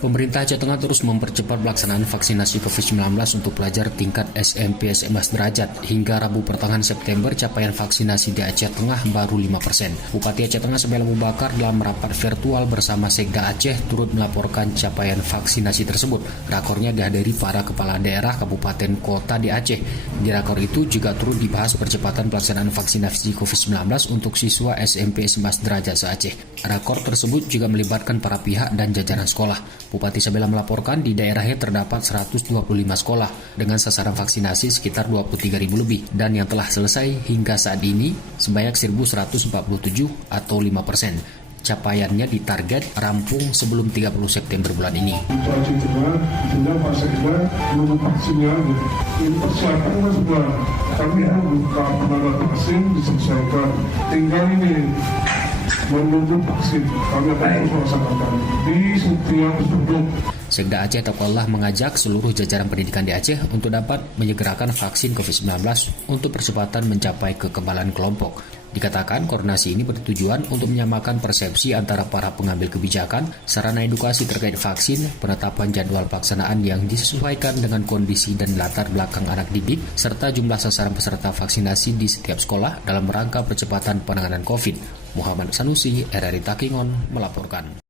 Pemerintah Aceh Tengah terus mempercepat pelaksanaan vaksinasi COVID-19 untuk pelajar tingkat SMP SMA sederajat. Hingga Rabu pertengahan September, capaian vaksinasi di Aceh Tengah baru 5%. Bupati Aceh Tengah Semail Abu Bakar dalam rapat virtual bersama Sekda Aceh turut melaporkan capaian vaksinasi tersebut. Rakornya dihadiri para kepala daerah kabupaten kota di Aceh. Di rakor itu juga turut dibahas percepatan pelaksanaan vaksinasi COVID-19 untuk siswa SMP SMA sederajat se-Aceh. Rakor tersebut juga melibatkan para pihak dan jajaran sekolah. Bupati Sabela melaporkan di daerahnya terdapat 125 sekolah dengan sasaran vaksinasi sekitar 23.000 lebih dan yang telah selesai hingga saat ini sebanyak 1.147 atau 5%. Capaiannya ditarget rampung sebelum 30 September bulan ini. Aceh Tengah, sehingga Pak Sekda menunggu vaksinnya. Ini persiapan mas buat kami buka penanganan vaksin diselesaikan. Tinggal ini menunggu vaksin, kami akan terus melaksanakan di setiap sudut. Sekda Aceh Tauqullah mengajak seluruh jajaran pendidikan di Aceh untuk dapat menyegerakan vaksin COVID-19 untuk percepatan mencapai kekebalan kelompok. Dikatakan koordinasi ini bertujuan untuk menyamakan persepsi antara para pengambil kebijakan, sarana edukasi terkait vaksin, penetapan jadwal pelaksanaan yang disesuaikan dengan kondisi dan latar belakang anak didik, serta jumlah sasaran peserta vaksinasi di setiap sekolah dalam rangka percepatan penanganan COVID. Muhammad Sanusi, RRI Takingon, melaporkan.